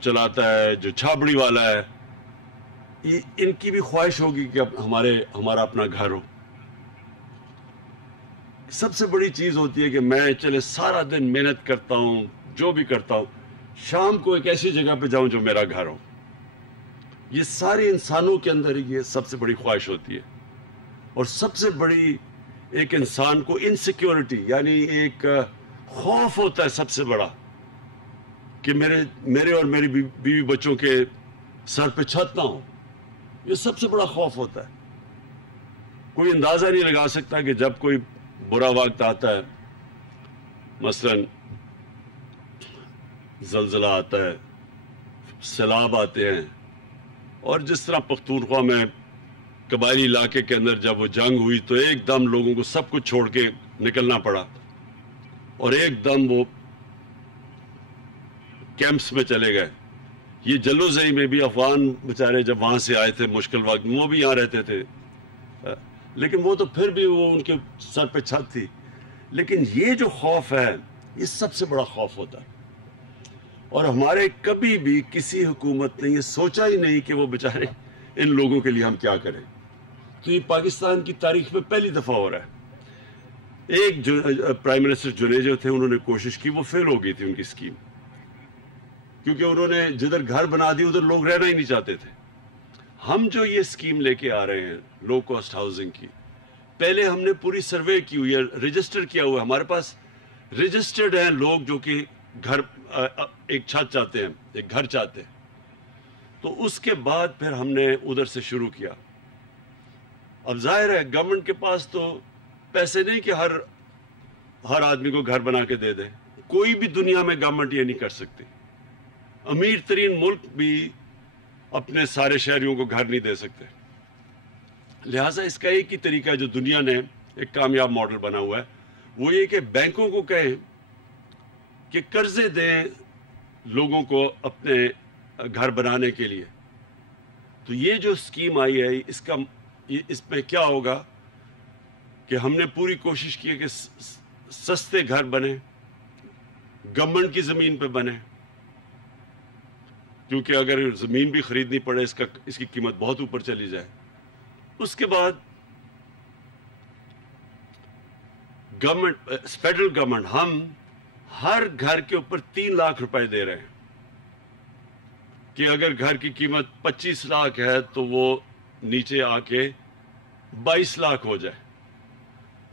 چلاتا ہے, جو چھابڑی والا ہے, ان کی بھی خواہش ہوگی کہ اب ہمارا اپنا گھر ہو. سب سے بڑی چیز ہوتی ہے کہ میں چلے سارا دن محنت کرتا ہوں, جو بھی کرتا ہوں, شام کو ایک ایسی جگہ پہ جاؤں جو میرا گھر ہو. یہ سارے انسانوں کے اندر یہ سب سے بڑی خواہش ہوتی ہے. اور سب سے بڑی ایک انسان کو انسیکیورٹی, یعنی ایک خوف ہوتا ہے سب سے بڑا, کہ میرے اور میری بیوی بچوں کے سر پہ چھت نہ ہو. یہ سب سے بڑا خوف ہوتا ہے. کوئی اندازہ نہیں لگا سکتا کہ جب کوئی برا وقت آتا ہے, مثلا زلزلہ آتا ہے, سیلاب آتے ہیں, اور جس طرح پختونخوا میں قبائلی علاقے کے اندر جب وہ جنگ ہوئی تو ایک دم لوگوں کو سب کچھ چھوڑ کے نکلنا پڑا, اور ایک دم وہ کیمپس میں چلے گئے. یہ جلو زئی میں بھی افغان بیچارے جب وہاں سے آئے تھے مشکل وقت میں, وہ بھی یہاں رہتے تھے, لیکن وہ تو پھر بھی وہ ان کے سر پہ چھت تھی. لیکن یہ جو خوف ہے یہ سب سے بڑا خوف ہوتا ہے. اور ہمارے کبھی بھی کسی حکومت نے یہ سوچا ہی نہیں کہ وہ بیچارے ان لوگوں کے لیے ہم کیا کریں. تو یہ پاکستان کی تاریخ میں پہلی دفعہ ہو رہا ہے. ایک جو پرائم منسٹر جنیجو تھے, انہوں نے کوشش کی, وہ فیل ہو گئی تھی ان کی اسکیم, کیونکہ انہوں نے جدھر گھر بنا دی ادھر لوگ رہنا ہی نہیں چاہتے تھے. ہم جو یہ اسکیم لے کے آ رہے ہیں لو کاسٹ ہاؤسنگ کی, پہلے ہم نے پوری سروے کی ہوئی ہے, رجسٹر کیا ہوا ہے. ہمارے پاس رجسٹرڈ ہیں لوگ جو کہ گھر ایک چھت چاہتے ہیں, ایک گھر چاہتے ہیں. تو اس کے بعد پھر ہم نے ادھر سے شروع کیا. اب ظاہر ہے گورنمنٹ کے پاس تو پیسے نہیں کہ ہر آدمی کو گھر بنا کے دے دے. کوئی بھی دنیا میں گورنمنٹ یہ نہیں کر سکتی. امیر ترین ملک بھی اپنے سارے شہریوں کو گھر نہیں دے سکتے. لہٰذا اس کا ایک ہی طریقہ ہے جو دنیا نے ایک کامیاب ماڈل بنا ہوا ہے, وہ یہ کہ بینکوں کو کہیں کہ قرضے دیں لوگوں کو اپنے گھر بنانے کے لیے. تو یہ جو اسکیم آئی ہے اس میں کیا ہوگا کہ ہم نے پوری کوشش کی ہے کہ سستے گھر بنے, گورنمنٹ کی زمین پہ بنے, کیونکہ اگر زمین بھی خریدنی پڑے اس کی قیمت بہت اوپر چلی جائے. اس کے بعد گورنمنٹ, فیڈرل گورنمنٹ, ہم ہر گھر کے اوپر 3 لاکھ روپے دے رہے ہیں کہ اگر گھر کی قیمت 25 لاکھ ہے تو وہ نیچے آ کے 22 لاکھ ہو جائے.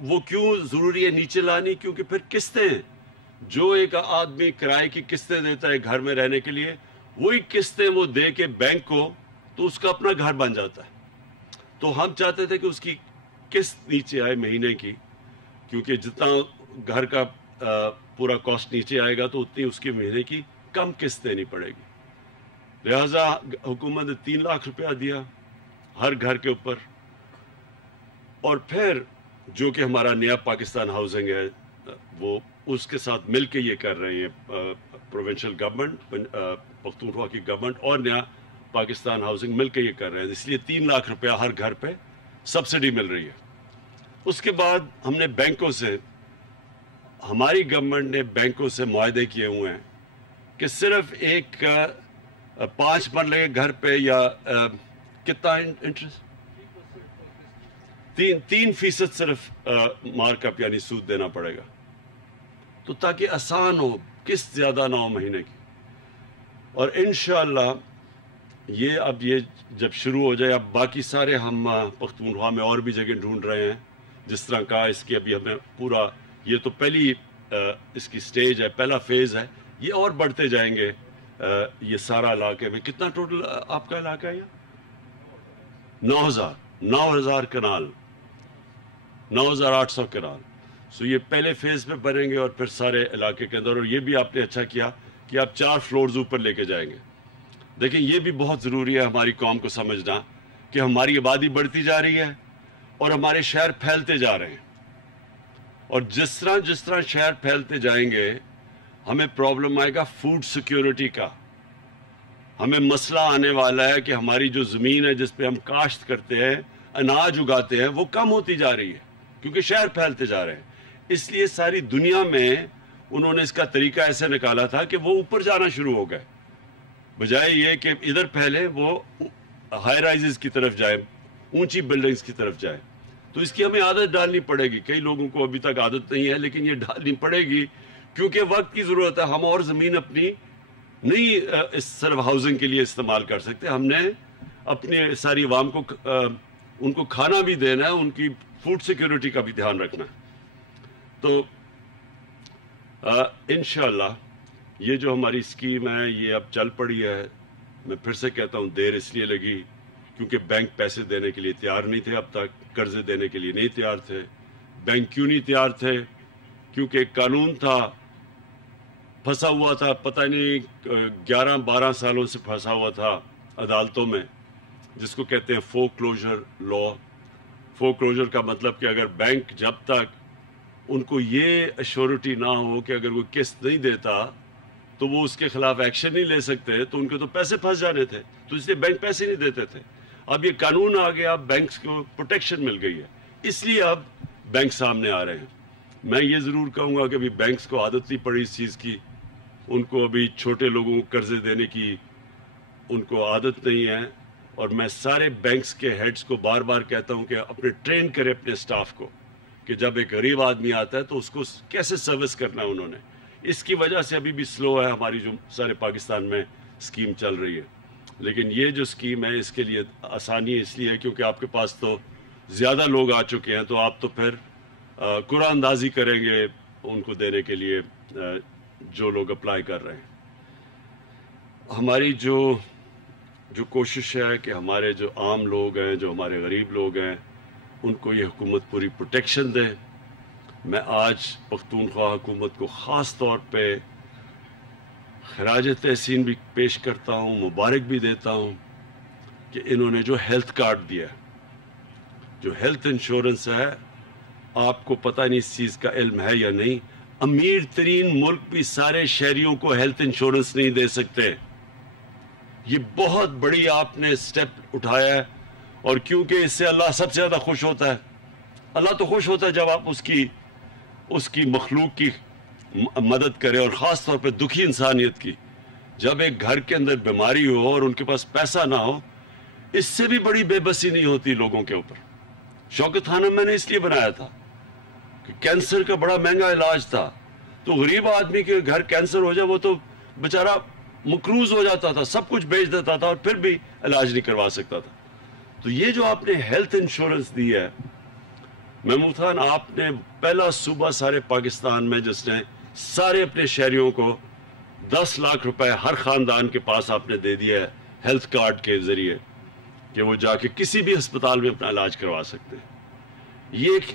وہ کیوں ضروری ہے نیچے لانی؟ کیونکہ پھر قسطیں, جو ایک آدمی کرائے کی قسطیں دیتا ہے گھر میں رہنے کے لیے, وہی قسطیں وہ دے کے بینک کو, تو اس کا اپنا گھر بن جاتا ہے. تو ہم چاہتے تھے کہ اس کی قسط نیچے آئے مہینے کی, کیونکہ جتنا گھر کا پورا کاسٹ نیچے آئے گا تو اتنی اس کی مہینے کی کم قسط دینی پڑے گی. لہذا حکومت نے 3 لاکھ روپیہ دیا ہر گھر کے اوپر. اور پھر جو کہ ہمارا نیا پاکستان ہاؤسنگ ہے, وہ اس کے ساتھ مل کے یہ کر رہے ہیں, پروونشل گورنمنٹ, پختونخوا کی گورنمنٹ اور نیا پاکستان ہاؤسنگ مل کے یہ کر رہے ہیں. اس لیے 3 لاکھ روپیہ ہر گھر پہ سبسڈی مل رہی ہے. اس کے بعد ہم نے بینکوں سے, ہماری گورنمنٹ نے بینکوں سے معاہدے کیے ہوئے ہیں کہ صرف ایک 5 مرلے کے گھر پہ یا کتنا انٹرسٹ, 3% صرف مارک اپ یعنی سود دینا پڑے گا, تو تاکہ آسان ہو, قسط زیادہ نہ ہو مہینے کی. اور انشاءاللہ یہ جب شروع ہو جائے, اب باقی سارے ہم پختونخوا میں اور بھی جگہ ڈھونڈ رہے ہیں. جس طرح کہا اس کی ابھی ہمیں پورا, یہ تو پہلی اس کی سٹیج ہے, پہلا فیز ہے, یہ اور بڑھتے جائیں گے. یہ سارا علاقے میں کتنا ٹوٹل آپ کا علاقہ ہے؟ 9,000 کنال, 9,800 کنال. سو یہ پہلے فیز میں بنیں گے اور پھر سارے علاقے کے اندر. اور یہ بھی آپ نے اچھا کیا کہ آپ 4 فلورز اوپر لے کے جائیں گے. دیکھیں یہ بھی بہت ضروری ہے ہماری قوم کو سمجھنا کہ ہماری آبادی بڑھتی جا رہی ہے اور ہمارے شہر پھیلتے جا رہے ہیں. اور جس طرح شہر پھیلتے جائیں گے ہمیں پرابلم آئے گا فوڈ سیکیورٹی کا. ہمیں مسئلہ آنے والا ہے کہ ہماری جو زمین ہے جس پہ ہم کاشت کرتے ہیں, اناج اگاتے ہیں, وہ کم ہوتی جا رہی ہے کیونکہ شہر پھیلتے جا رہے ہیں. اس لیے ساری دنیا میں انہوں نے اس کا طریقہ ایسے نکالا تھا کہ وہ اوپر جانا شروع ہو گئے. بجائے یہ کہ ادھر پھیلے وہ ہائی رائزز کی طرف جائے، اونچی بلڈنگز کی طرف جائے. تو اس کی ہمیں عادت ڈالنی پڑے گی. کئی لوگوں کو ابھی تک عادت نہیں ہے لیکن یہ ڈالنی پڑے گی کیونکہ وقت کی ضرورت ہے. ہم اور زمین اپنی نہیں اس صرف ہاؤسنگ کے لیے استعمال کر سکتے. ہم نے اپنے ساری عوام کو ان کو کھانا بھی دینا ہے، ان کی فوڈ سیکیورٹی کا بھی دھیان رکھنا ہے. تو انشاءاللہ یہ جو ہماری اسکیم ہے یہ اب چل پڑی ہے. میں پھر سے کہتا ہوں دیر اس لیے لگی کیونکہ بینک پیسے دینے کے لیے تیار نہیں تھے، اب تک قرضے دینے کے لیے نہیں تیار تھے. بینک کیوں نہیں تیار تھے؟ کیونکہ ایک قانون تھا پھنسا ہوا تھا، پتہ نہیں 11-12 سالوں سے پھنسا ہوا تھا عدالتوں میں، جس کو کہتے ہیں فور کلوجر لا. فور کلوجر کا مطلب کہ اگر بینک جب تک ان کو یہ ایشورٹی نہ ہو کہ اگر وہ قسط نہیں دیتا تو وہ اس کے خلاف ایکشن نہیں لے سکتے، تو ان کے تو پیسے پھنس جانے تھے. تو اس لیے بینک پیسے نہیں دیتے تھے. اب یہ قانون آ گیا، اب بینکس کو پروٹیکشن مل گئی ہے، اس لیے اب بینک سامنے آ رہے ہیں. میں یہ ضرور کہوں گا کہ ابھی بینکس کو عادت نہیں پڑی اس چیز کی، ان کو ابھی چھوٹے لوگوں کو قرضے دینے کی ان کو عادت نہیں ہے. اور میں سارے بینکس کے ہیڈز کو بار بار کہتا ہوں کہ اپنے ٹرین کرے اپنے سٹاف کو کہ جب ایک غریب آدمی آتا ہے تو اس کو کیسے سروس کرنا ہے انہوں نے. اس کی وجہ سے ابھی بھی سلو ہے ہماری جو سارے پاکستان میں اسکیم چل رہی ہے. لیکن یہ جو اسکیم ہے اس کے لیے آسانی اس لیے ہے کیونکہ آپ کے پاس تو زیادہ لوگ آ چکے ہیں، تو آپ تو پھر قرعہ اندازی کریں گے ان کو دینے کے لیے جو لوگ اپلائی کر رہے ہیں. ہماری جو کوشش ہے کہ ہمارے جو عام لوگ ہیں، جو ہمارے غریب لوگ ہیں، ان کو یہ حکومت پوری پروٹیکشن دے. میں آج پختونخوا حکومت کو خاص طور پہ خراج تحسین بھی پیش کرتا ہوں، مبارک بھی دیتا ہوں کہ انہوں نے جو ہیلتھ کارڈ دیا، جو ہیلتھ انشورنس ہے، آپ کو پتہ نہیں اس چیز کا علم ہے یا نہیں، امیر ترین ملک بھی سارے شہریوں کو ہیلتھ انشورنس نہیں دے سکتے. یہ بہت بڑی آپ نے سٹیپ اٹھایا ہے، اور کیونکہ اس سے اللہ سب سے زیادہ خوش ہوتا ہے. اللہ تو خوش ہوتا ہے جب آپ اس کی مخلوق کی مدد کرے، اور خاص طور پہ دکھی انسانیت کی. جب ایک گھر کے اندر بیماری ہو اور ان کے پاس پیسہ نہ ہو، اس سے بھی بڑی بے بسی نہیں ہوتی لوگوں کے اوپر. شوکت خانم میں نے اس لیے بنایا تھا کہ کینسر کا بڑا مہنگا علاج تھا، تو غریب آدمی کے گھر کینسر ہو جائے وہ تو بیچارہ مقروض ہو جاتا تھا، سب کچھ بیچ دیتا تھا اور پھر بھی علاج نہیں کروا سکتا تھا. تو یہ جو آپ نے ہیلتھ انشورنس دی ہے محمود خان، آپ نے پہلا صوبہ سارے پاکستان میں جس نے سارے اپنے شہریوں کو 10 لاکھ روپے ہر خاندان کے پاس آپ نے دے دیا ہے ہیلتھ کارڈ کے ذریعے کہ وہ جا کے کسی بھی ہسپتال میں اپنا علاج کروا سکتے ہیں. یہ ایک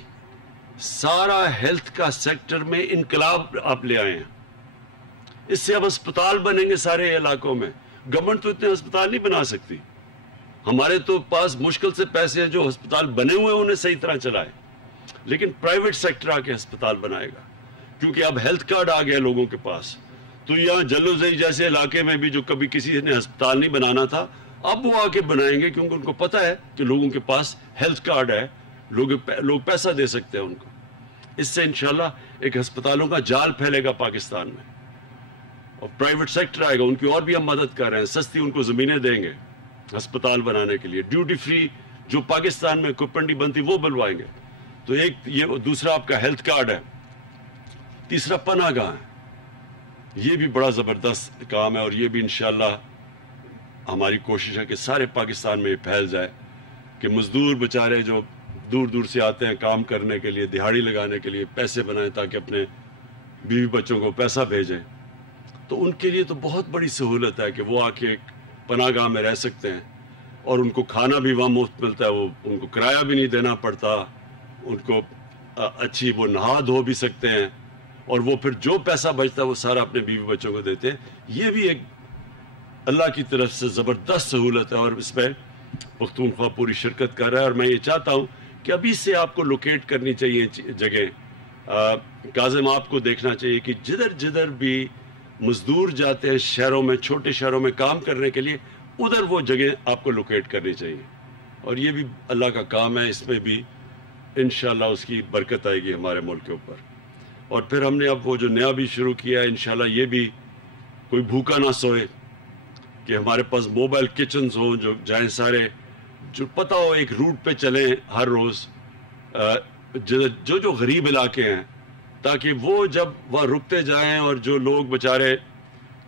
سارا ہیلتھ کا سیکٹر میں انقلاب آپ لے آئے ہیں. اس سے اب ہسپتال بنیں گے سارے علاقوں میں. گورنمنٹ تو اتنے ہسپتال نہیں بنا سکتی. ہمارے تو پاس مشکل سے پیسے ہیں جو ہسپتال بنے ہوئے ہیں انہیں صحیح طرح چلائے، لیکن پرائیویٹ سیکٹر آ کے ہسپتال بنائے گا کیونکہ اب ہیلتھ کارڈ آ گیا لوگوں کے پاس. تو یہاں جلو زئی جیسے علاقے میں بھی جو کبھی کسی نے ہسپتال نہیں بنانا تھا، اب وہ آ کے بنائیں گے کیونکہ ان کو پتہ ہے کہ لوگوں کے پاس ہیلتھ کارڈ ہے، لوگ پیسہ دے سکتے ہیں ان کو. اس سے انشاءاللہ ایک ہسپتالوں کا جال پھیلے گا پاکستان میں، اور پرائیویٹ سیکٹر آئے گا. ان کی اور بھی ہم مدد کر رہے ہیں، سستی ان کو زمینیں دیں گے ہسپتال بنانے کے لیے. ڈیوٹی فری جو پاکستان میں کوپنڈی بنتی وہ بلوائیں گے. تو ایک یہ دوسرا آپ کا ہیلتھ کارڈ ہے. تیسرا پناہ گاہ ہے. یہ بھی بڑا زبردست کام ہے، اور یہ بھی انشاءاللہ ہماری کوشش ہے کہ سارے پاکستان میں یہ پھیل جائے کہ مزدور بیچارے جو دور دور سے آتے ہیں کام کرنے کے لیے، دہاڑی لگانے کے لیے، پیسے بنائیں تاکہ اپنے بیوی بچوں کو پیسہ بھیجیں. تو ان کے لیے تو بہت بڑی سہولت ہے کہ وہ آ کے ایک پناہ گاہ میں رہ سکتے ہیں، اور ان کو کھانا بھی وہاں مفت ملتا ہے، وہ ان کو کرایہ بھی نہیں دینا پڑتا، ان کو اچھی وہ نہا دھو بھی سکتے ہیں، اور وہ پھر جو پیسہ بچتا ہے وہ سارا اپنے بیوی بچوں کو دیتے ہیں. یہ بھی ایک اللہ کی طرف سے زبردست سہولت ہے، اور اس میں پختونخوا پوری شرکت کر رہا ہے. اور میں یہ چاہتا ہوں کہ ابھی سے آپ کو لوکیٹ کرنی چاہیے جگہ. کاظم آپ کو دیکھنا چاہیے کہ جدھر جدھر بھی مزدور جاتے ہیں شہروں میں، چھوٹے شہروں میں کام کرنے کے لیے، ادھر وہ جگہ آپ کو لوکیٹ کرنی چاہیے. اور یہ بھی اللہ کا کام ہے، اس میں بھی انشاءاللہ اس کی برکت آئے گی ہمارے ملک کے اوپر. اور پھر ہم نے اب وہ جو نیا بھی شروع کیا ہے، انشاءاللہ یہ بھی کوئی بھوکا نہ سوئے، کہ ہمارے پاس موبائل کچنز ہوں جو جائیں سارے جو پتہ ہو ایک روٹ پہ چلیں ہر روز جو غریب علاقے ہیں تاکہ وہ جب وہاں رکتے جائیں اور جو لوگ بیچارے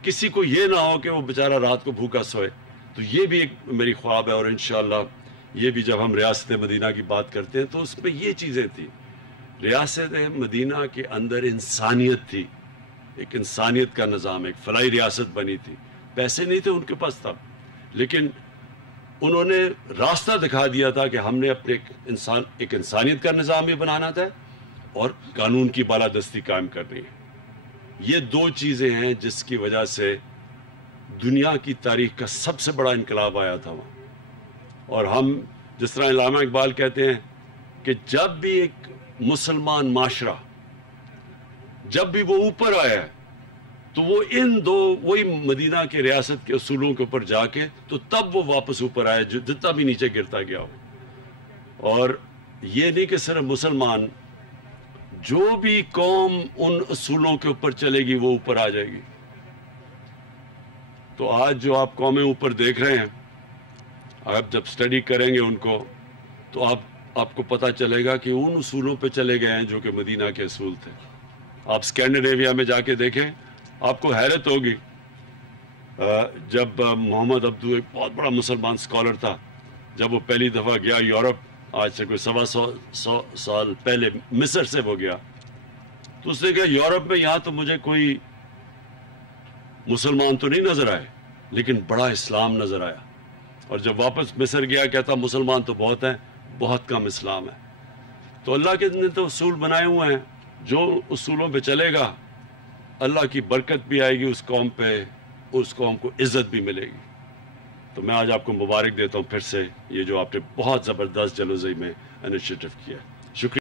کسی کو یہ نہ ہو کہ وہ بیچارہ رات کو بھوکا سوئے. تو یہ بھی ایک میری خواب ہے اور انشاءاللہ یہ بھی جب ہم ریاست مدینہ کی بات کرتے ہیں تو اس میں یہ چیزیں تھیں. ریاست مدینہ کے اندر انسانیت تھی, ایک انسانیت کا نظام, ایک فلاحی ریاست بنی تھی. پیسے نہیں تھے ان کے پاس تب, لیکن انہوں نے راستہ دکھا دیا تھا کہ ہم نے اپنے ایک انسانیت کا نظام بھی بنانا تھا اور قانون کی بالادستی قائم کرنی ہے. یہ دو چیزیں ہیں جس کی وجہ سے دنیا کی تاریخ کا سب سے بڑا انقلاب آیا تھا وہاں. اور ہم جس طرح علامہ اقبال کہتے ہیں کہ جب بھی ایک مسلمان معاشرہ جب بھی وہ اوپر آیا ہے تو وہ ان دو وہی مدینہ کے ریاست کے اصولوں کے اوپر جا کے تو تب وہ واپس اوپر آیا جتنا بھی نیچے گرتا گیا ہو. اور یہ نہیں کہ صرف مسلمان, جو بھی قوم ان اصولوں کے اوپر چلے گی وہ اوپر آ جائے گی. تو آج جو آپ قومیں اوپر دیکھ رہے ہیں, آپ جب سٹڈی کریں گے ان کو تو آپ کو پتہ چلے گا کہ ان اصولوں پہ چلے گئے ہیں جو کہ مدینہ کے اصول تھے. آپ اسکینڈینیویا میں جا کے دیکھیں, آپ کو حیرت ہوگی. جب محمد عبدو ایک بہت بڑا مسلمان اسکالر تھا, جب وہ پہلی دفعہ گیا یورپ, آج سے کوئی 125 سال پہلے مصر سے وہ گیا, تو اس نے کہا یورپ میں یہاں تو مجھے کوئی مسلمان تو نہیں نظر آئے لیکن بڑا اسلام نظر آیا. اور جب واپس مصر گیا کہتا مسلمان تو بہت ہیں, بہت کم اسلام ہے. تو اللہ کے نے تو اصول بنائے ہوئے ہیں, جو اصولوں پہ چلے گا اللہ کی برکت بھی آئے گی اس قوم پہ, اس قوم کو عزت بھی ملے گی. تو میں آج آپ کو مبارک دیتا ہوں پھر سے, یہ جو آپ نے بہت زبردست جلوزئی میں انیشیٹو کیا ہے. شکریہ.